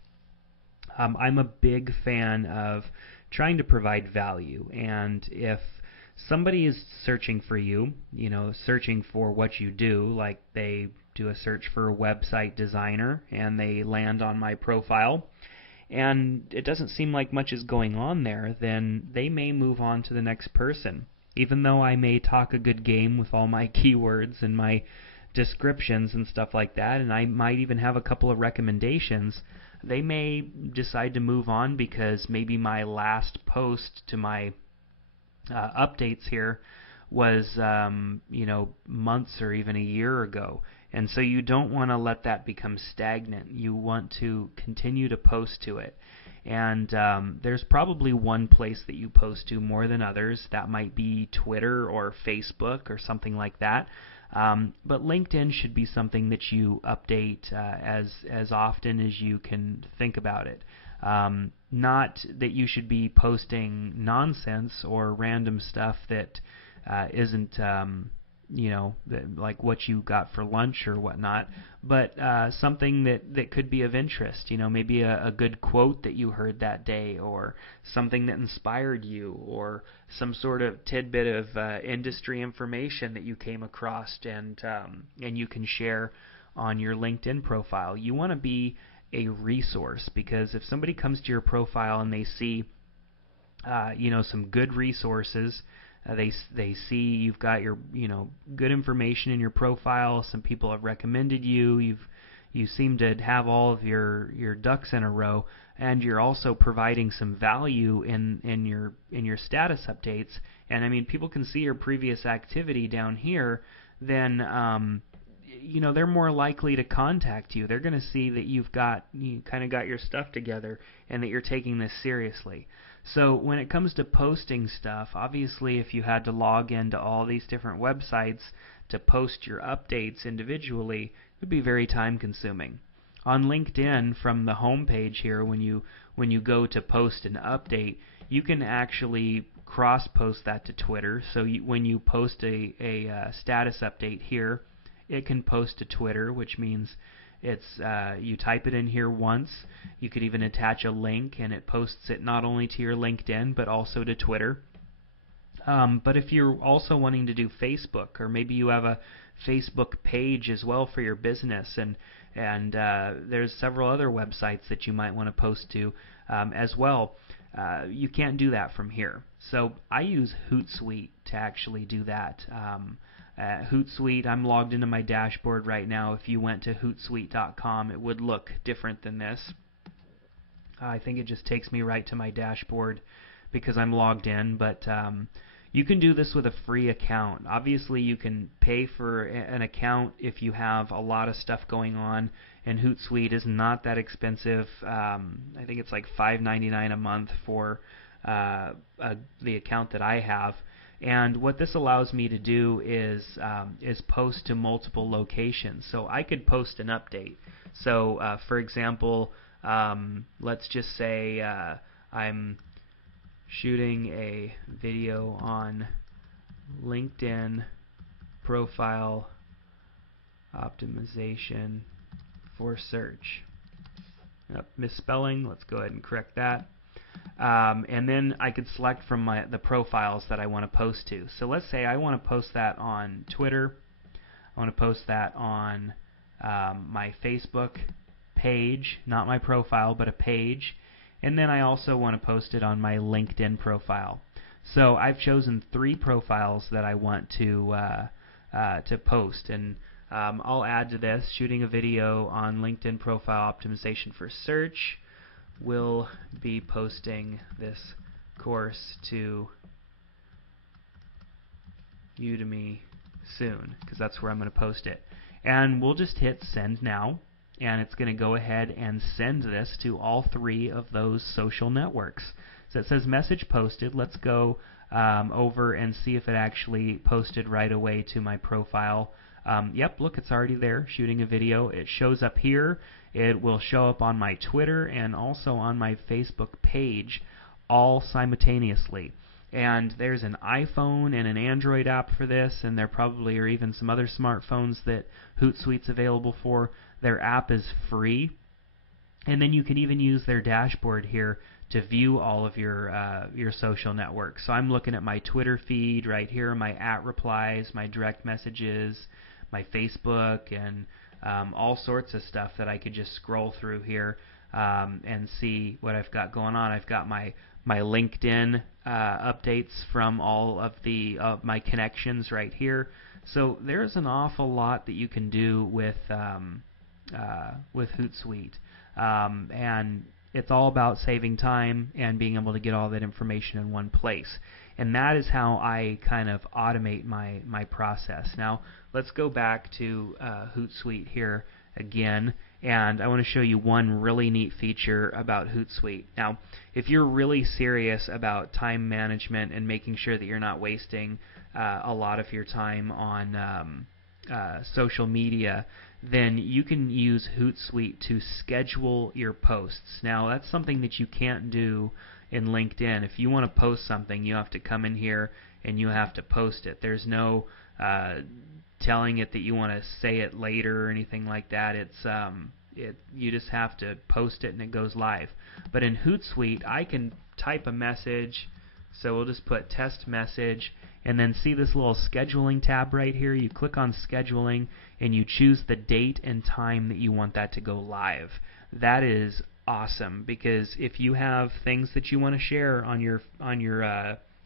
I'm a big fan of trying to provide value, and if somebody is searching for you, searching for what you do, like they do a search for a website designer and they land on my profile, and it doesn't seem like much is going on there, then they may move on to the next person. Even though I may talk a good game with all my keywords and my descriptions and stuff like that, and I might even have a couple of recommendations, they may decide to move on because maybe my last post to my updates here was months or even a year ago. And so you don't want to let that become stagnant. You want to continue to post to it. And there's probably one place that you post to more than others. That might be Twitter or Facebook or something like that. But LinkedIn should be something that you update as often as you can think about it. Not that you should be posting nonsense or random stuff that isn't like what you got for lunch or whatnot, but something that could be of interest. Maybe a good quote that you heard that day, or something that inspired you, or some sort of tidbit of industry information that you came across, and you can share on your LinkedIn profile. You want to be a resource, because if somebody comes to your profile and they see some good resources, they see you've got your good information in your profile. Some people have recommended you. You seem to have all of your ducks in a row, and you're also providing some value in your status updates. And I mean, people can see your previous activity down here. Then they're more likely to contact you. They're going to see that you kind of got your stuff together and that you're taking this seriously. So when it comes to posting stuff, obviously if you had to log into all these different websites to post your updates individually, it would be very time consuming. On LinkedIn, from the home page here, when you go to post an update, you can actually cross post that to Twitter. So when you post a status update here, it can post to Twitter, which means it's you type it in here once. You could even attach a link, and it posts it not only to your LinkedIn but also to Twitter. But if you're also wanting to do Facebook, or maybe you have a Facebook page as well for your business, and there's several other websites that you might want to post to as well, you can't do that from here. So I use Hootsuite to actually do that. Hootsuite, I'm logged into my dashboard right now. If you went to hootsuite.com, it would look different than this. I think it just takes me right to my dashboard because I'm logged in, but you can do this with a free account. Obviously, you can pay for an account if you have a lot of stuff going on, and Hootsuite is not that expensive. I think it's like $5.99 a month for the account that I have. And what this allows me to do is post to multiple locations. So I could post an update. So for example, let's just say I'm shooting a video on LinkedIn profile optimization for search. Misspelling, let's go ahead and correct that. And then I could select from the profiles that I want to post to. So let's say I want to post that on Twitter. I want to post that on my Facebook page, not my profile, but a page. And then I also want to post it on my LinkedIn profile. So I've chosen 3 profiles that I want to post, and I'll add to this: shooting a video on LinkedIn profile optimization for search. We'll be posting this course to Udemy soon, because that's where I'm going to post it. And we'll just hit send now, and it's going to go ahead and send this to all 3 of those social networks. So it says message posted. Let's go over and see if it actually posted right away to my profile. Yep, look, it's already there, shooting a video. It shows up here. It will show up on my Twitter and also on my Facebook page, all simultaneously. And there's an iPhone and an Android app for this, and there probably are even some other smartphones that Hootsuite's available for. Their app is free, and then you can even use their dashboard here to view all of your social networks. So I'm looking at my Twitter feed right here, my @replies, my direct messages, my Facebook, and all sorts of stuff that I could just scroll through here and see what I've got going on. I've got my LinkedIn updates from all of my connections right here. So there's an awful lot that you can do with Hootsuite, and it's all about saving time and being able to get all that information in one place. And that is how I kind of automate my process. Now let's go back to Hootsuite here again, and I want to show you one really neat feature about Hootsuite. Now, if you're really serious about time management and making sure that you're not wasting a lot of your time on social media, then you can use Hootsuite to schedule your posts. Now, that's something that you can't do in LinkedIn. If you want to post something, you have to come in here and you have to post it. There's no telling it that you want to say it later or anything like that. You just have to post it and it goes live. But in Hootsuite, I can type a message. So we'll just put test message, and then see this little scheduling tab right here. You click on scheduling and you choose the date and time that you want that to go live. That is awesome, because if you have things that you want to share on your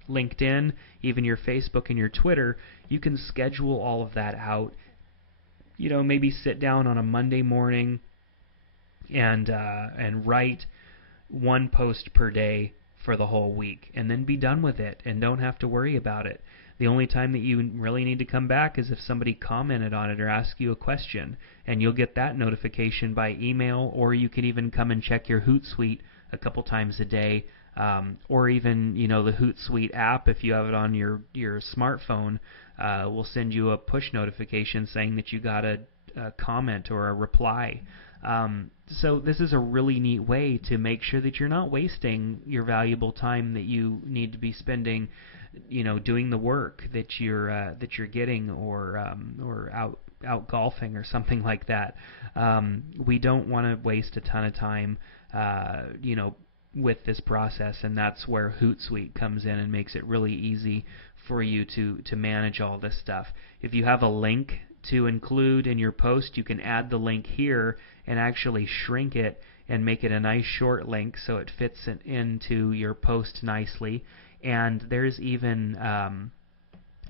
LinkedIn, even your Facebook and your Twitter, you can schedule all of that out. You know, maybe sit down on a Monday morning and write 1 post per day for the whole week, and then be done with it and don't have to worry about it. The only time that you really need to come back is if somebody commented on it or asked you a question, and you'll get that notification by email, or you can even come and check your Hootsuite a couple times a day, or even the Hootsuite app, if you have it on your smartphone, will send you a push notification saying that you got a comment or a reply. So this is a really neat way to make sure that you're not wasting your valuable time that you need to be spending, doing the work that you're getting, or out golfing or something like that. We don't want to waste a ton of time, with this process, and that's where Hootsuite comes in and makes it really easy for you to manage all this stuff. If you have a link to include in your post, you can add the link here and actually shrink it and make it a nice short link so it fits it into your post nicely. And there's even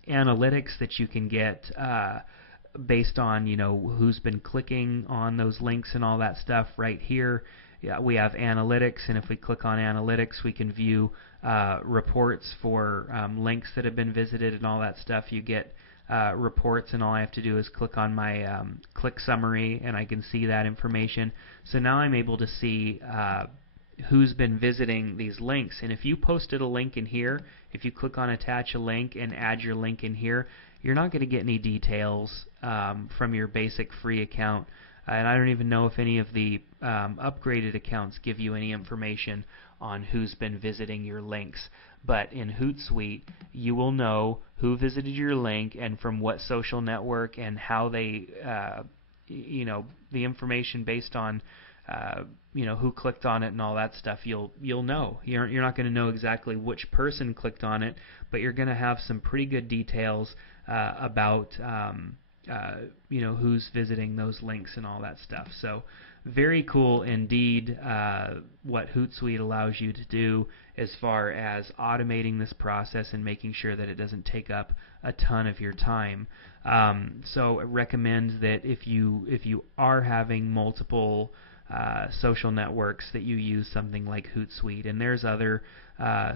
analytics that you can get based on who's been clicking on those links and all that stuff right here. We have analytics, and if we click on analytics, we can view reports for links that have been visited and all that stuff. You get reports, and all I have to do is click on my click summary, and I can see that information. So now I'm able to see who's been visiting these links. And if you posted a link in here, if you click on attach a link and add your link in here, you're not going to get any details from your basic free account. And I don't even know if any of the upgraded accounts give you any information on who's been visiting your links. But in Hootsuite, you will know who visited your link and from what social network, and how they, the information based on, who clicked on it and all that stuff. You'll know. You're not going to know exactly which person clicked on it, but you're going to have some pretty good details about, who's visiting those links and all that stuff. So very cool indeed what Hootsuite allows you to do as far as automating this process and making sure that it doesn't take up a ton of your time. So I recommend that if you are having multiple social networks, that you use something like Hootsuite. And there's other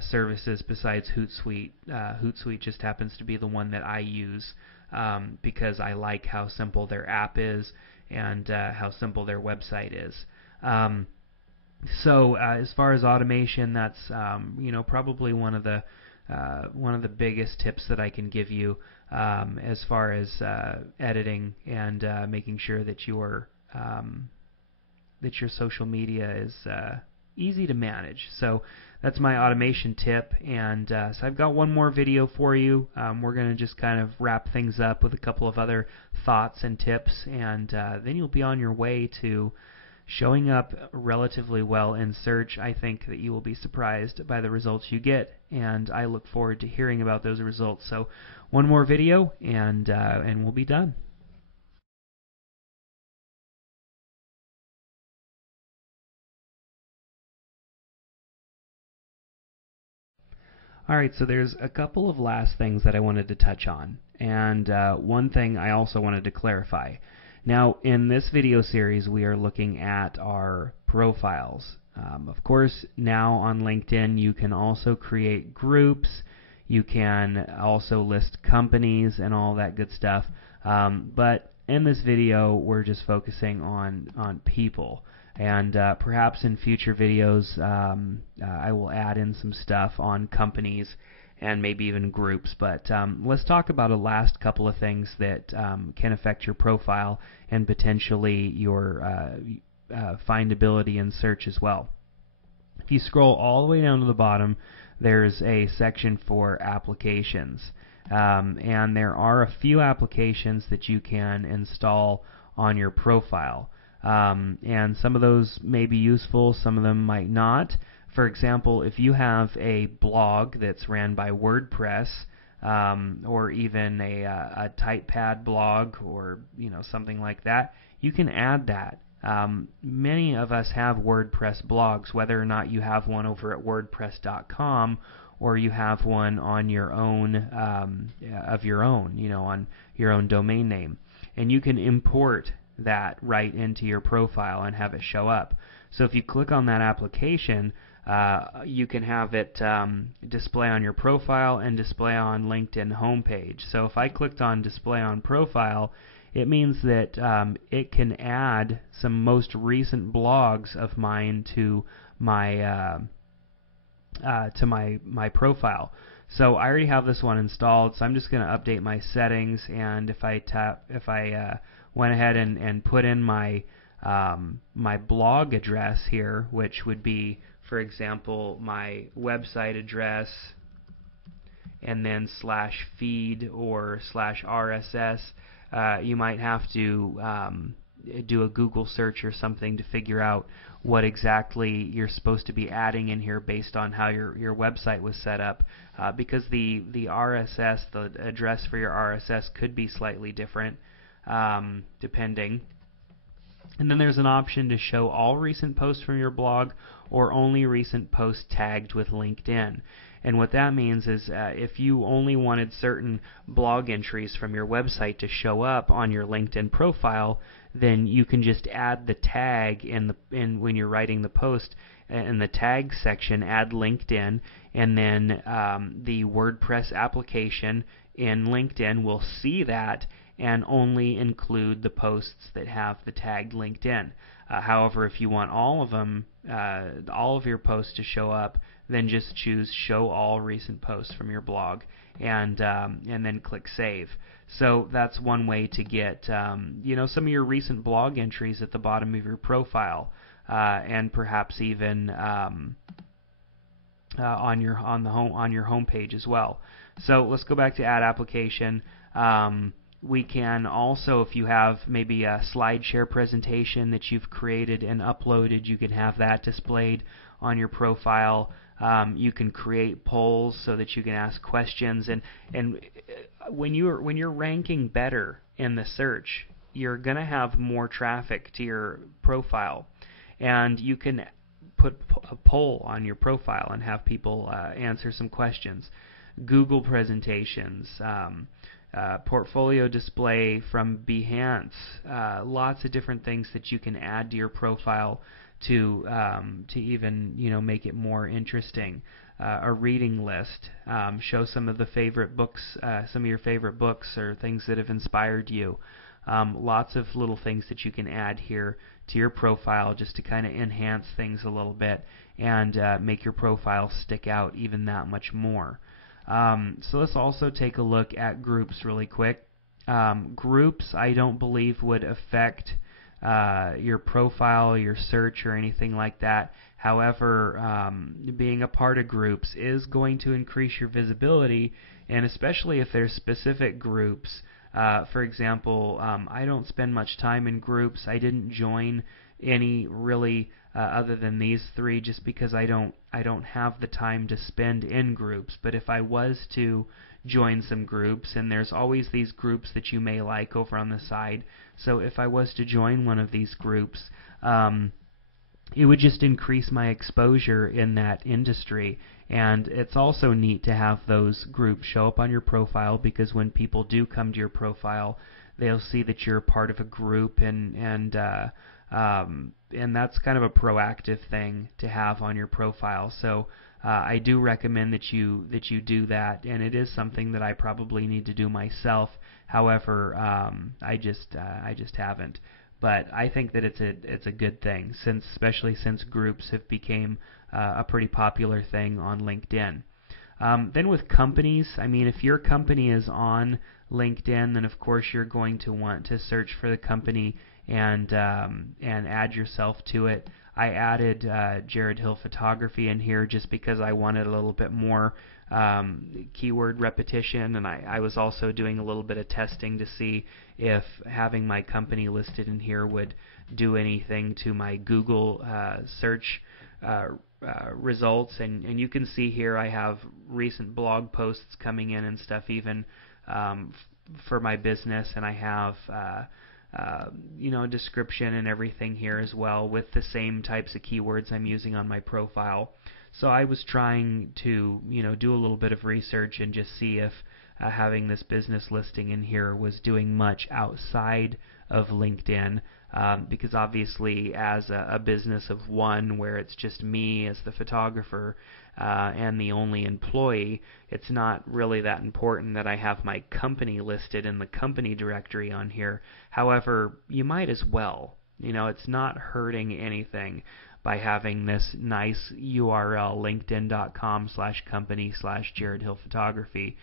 services besides Hootsuite. Hootsuite just happens to be the one that I use because I like how simple their app is and how simple their website is. So as far as automation, that's probably one of the biggest tips that I can give you as far as editing and making sure that your social media is easy to manage. So that's my automation tip, and so I've got one more video for you. We're going to just kind of wrap things up with a couple of other thoughts and tips, and then you'll be on your way to showing up relatively well in search. I think that you will be surprised by the results you get, and I look forward to hearing about those results. So one more video, and we'll be done. Alright, so there's a couple of last things that I wanted to touch on, and one thing I also wanted to clarify. Now, in this video series, we are looking at our profiles. Of course, now on LinkedIn, you can also create groups, you can also list companies and all that good stuff, but in this video, we're just focusing on people. And perhaps in future videos, I will add in some stuff on companies and maybe even groups. But let's talk about a last couple of things that can affect your profile and potentially your findability in search as well. If you scroll all the way down to the bottom, there's a section for applications. And there are a few applications that you can install on your profile. And some of those may be useful, some of them might not. For example, if you have a blog that's ran by WordPress, or even a TypePad blog, or something like that, you can add that. Many of us have WordPress blogs, whether or not you have one over at WordPress.com or you have one on your own on your own domain name, and you can import that right into your profile and have it show up. So if you click on that application, you can have it display on your profile and display on LinkedIn homepage. So if I clicked on display on profile, it means that it can add some most recent blogs of mine to my my profile. So I already have this one installed, so I'm just going to update my settings, and if I went ahead and put in my my blog address here, which would be, for example, my website address, and then /feed or /RSS, you might have to do a Google search or something to figure out what exactly you're supposed to be adding in here based on how your website was set up, because the RSS, the address for your RSS, could be slightly different depending. And then there's an option to show all recent posts from your blog or only recent posts tagged with LinkedIn. And what that means is if you only wanted certain blog entries from your website to show up on your LinkedIn profile, then you can just add the tag when you're writing the post in the tag section, add LinkedIn, and then the WordPress application in LinkedIn will see that and only include the posts that have the tagged LinkedIn. However, if you want all of them, all of your posts to show up, then just choose Show All Recent Posts from your blog, and then click Save. So that's one way to get some of your recent blog entries at the bottom of your profile, and perhaps even on your home page as well. So let's go back to Add Application. We can also, if you have maybe a SlideShare presentation that you've created and uploaded, you can have that displayed on your profile. You can create polls so that you can ask questions, and when you're ranking better in the search, you're going to have more traffic to your profile, and you can put a poll on your profile and have people answer some questions. Google presentations, portfolio display from Behance, lots of different things that you can add to your profile to even make it more interesting. A reading list, show some of the favorite books, some of your favorite books or things that have inspired you. Lots of little things that you can add here to your profile just to kind of enhance things a little bit and make your profile stick out even that much more. So let's also take a look at groups really quick. Groups I don't believe would affect your profile, your search, or anything like that. However, being a part of groups is going to increase your visibility, and especially if there's specific groups. For example, I don't spend much time in groups. I didn't join any really other than these three, just because I don't have the time to spend in groups. But if I was to join some groups, and there's always these groups that you may like over on the side, so if I was to join one of these groups, it would just increase my exposure in that industry. And it's also neat to have those groups show up on your profile, because when people do come to your profile, they'll see that you're part of a group, and that's kind of a proactive thing to have on your profile. So I do recommend that you do that, and it is something that I probably need to do myself. However, I just haven't. But I think that it's a good thing, especially since groups have became a pretty popular thing on LinkedIn. Then with companies, I mean, if your company is on LinkedIn, then of course you're going to want to search for the company and add yourself to it. I added 𝐒𝐫𝐨𝐿 Photography in here just because I wanted a little bit more keyword repetition, and I was also doing a little bit of testing to see if having my company listed in here would do anything to my Google search results. And you can see here I have recent blog posts coming in and stuff, even for my business, and I have a description and everything here as well with the same types of keywords I'm using on my profile. So I was trying to do a little bit of research and just see if having this business listing in here was doing much outside of LinkedIn, because obviously as a business of one where it's just me as the photographer and the only employee, it's not really that important that I have my company listed in the company directory on here. However, you might as well. It's not hurting anything by having this nice URL, linkedin.com/company/𝐒𝐫𝐿Photography.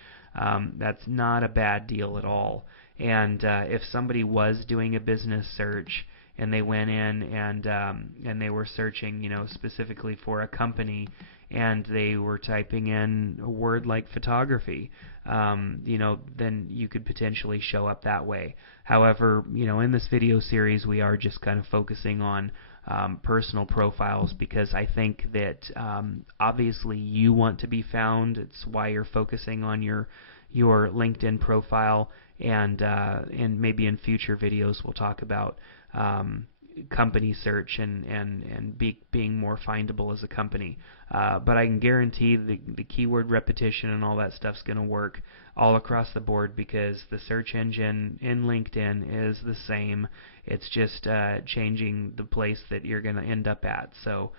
That's not a bad deal at all. And if somebody was doing a business search and they went in and they were searching, specifically for a company, and they were typing in a word like photography, then you could potentially show up that way. However, in this video series, we are just kind of focusing on personal profiles, because I think that obviously you want to be found. It's why you're focusing on your LinkedIn profile, and maybe in future videos we'll talk about company search and being more findable as a company. But I can guarantee the keyword repetition and all that stuff's going to work all across the board, because the search engine in LinkedIn is the same. It's just changing the place that you're going to end up at. So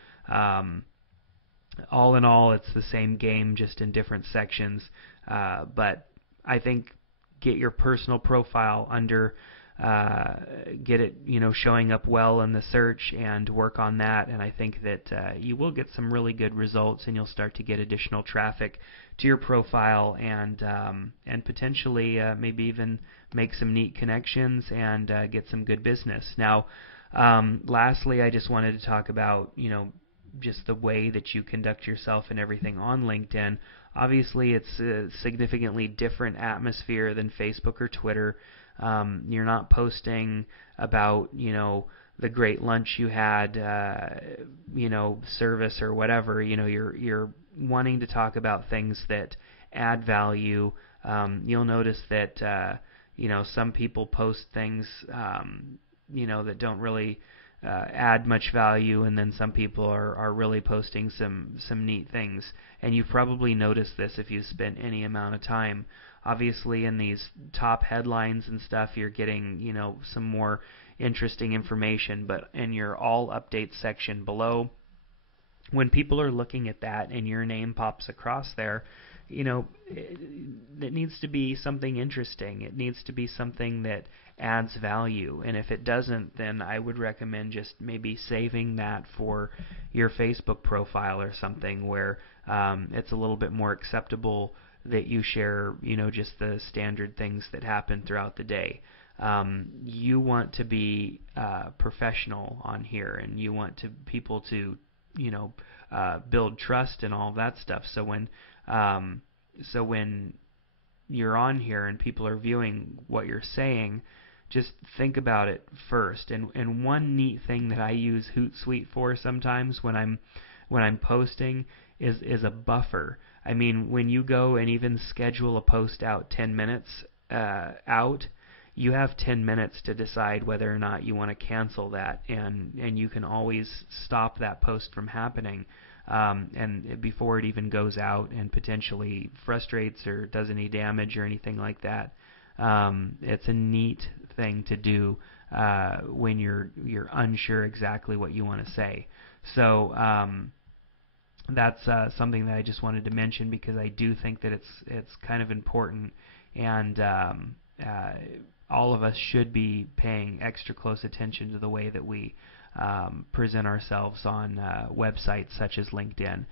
all in all, it's the same game, just in different sections. But I think get your personal profile under, get it showing up well in the search, and work on that, and I think that you will get some really good results, and you'll start to get additional traffic to your profile, and potentially maybe even make some neat connections and get some good business. Now, lastly, I just wanted to talk about just the way that you conduct yourself and everything on LinkedIn. Obviously, it's a significantly different atmosphere than Facebook or Twitter. You're not posting about, the great lunch you had, service or whatever. You're wanting to talk about things that add value. You'll notice that, some people post things, that don't really add much value, and then some people are really posting some neat things. And you've probably noticed this if you've spent any amount of time. Obviously, in these top headlines and stuff, you're getting, some more interesting information, but in your all updates section below, when people are looking at that and your name pops across there, it needs to be something interesting. It needs to be something that adds value. And if it doesn't, then I would recommend just maybe saving that for your Facebook profile or something where it's a little bit more acceptable that you share, just the standard things that happen throughout the day. You want to be professional on here, and you want people to build trust and all of that stuff. So when you're on here and people are viewing what you're saying, just think about it first. And one neat thing that I use Hootsuite for sometimes when I'm posting is a buffer. I mean, when you go and even schedule a post out 10 minutes out, you have 10 minutes to decide whether or not you want to cancel that, and you can always stop that post from happening and before it even goes out and potentially frustrates or does any damage or anything like that. It's a neat thing to do when you're unsure exactly what you want to say. So that's something that I just wanted to mention because I do think that it's kind of important, and all of us should be paying extra close attention to the way that we present ourselves on websites such as LinkedIn.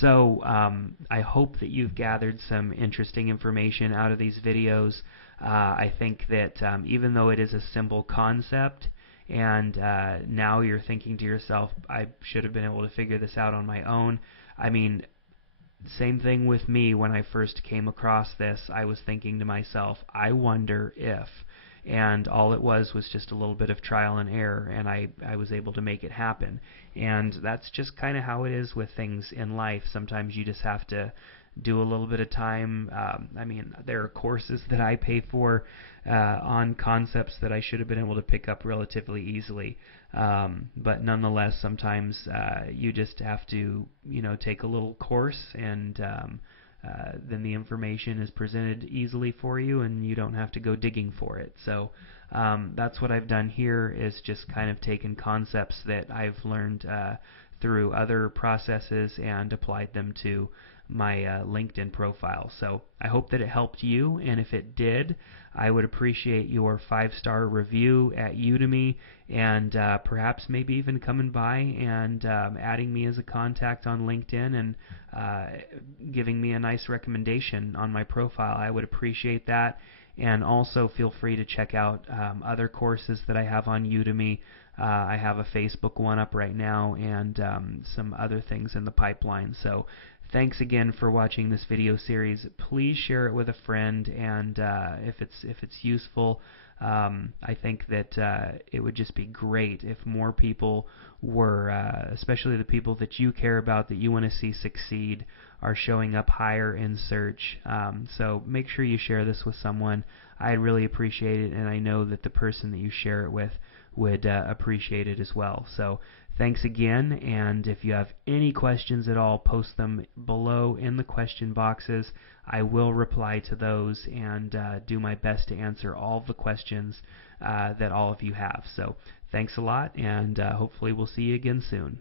So I hope that you've gathered some interesting information out of these videos. I think that even though it is a simple concept, and now you're thinking to yourself, I should have been able to figure this out on my own. I mean, same thing with me when I first came across this. I was thinking to myself, I wonder if, and all it was just a little bit of trial and error, and I was able to make it happen. And that's just kind of how it is with things in life. Sometimes you just have to do a little bit of time. I mean, there are courses that I pay for on concepts that I should have been able to pick up relatively easily. But nonetheless, sometimes you just have to, take a little course, and then the information is presented easily for you, and you don't have to go digging for it. So that's what I've done here, is just kind of taken concepts that I've learned through other processes and applied them to my LinkedIn profile. So I hope that it helped you, and if it did, I would appreciate your 5-star review at Udemy, and perhaps maybe even coming by and adding me as a contact on LinkedIn and giving me a nice recommendation on my profile. I would appreciate that. And also feel free to check out other courses that I have on Udemy. I have a Facebook one up right now, and some other things in the pipeline. So thanks again for watching this video series. Please share it with a friend, and if it's useful, I think that it would just be great if more people were, especially the people that you care about, that you want to see succeed, are showing up higher in search. So make sure you share this with someone. I'd really appreciate it, and I know that the person that you share it with would appreciate it as well. So thanks again, and if you have any questions at all, post them below in the question boxes. I will reply to those and do my best to answer all the questions that all of you have. So thanks a lot, and hopefully we'll see you again soon.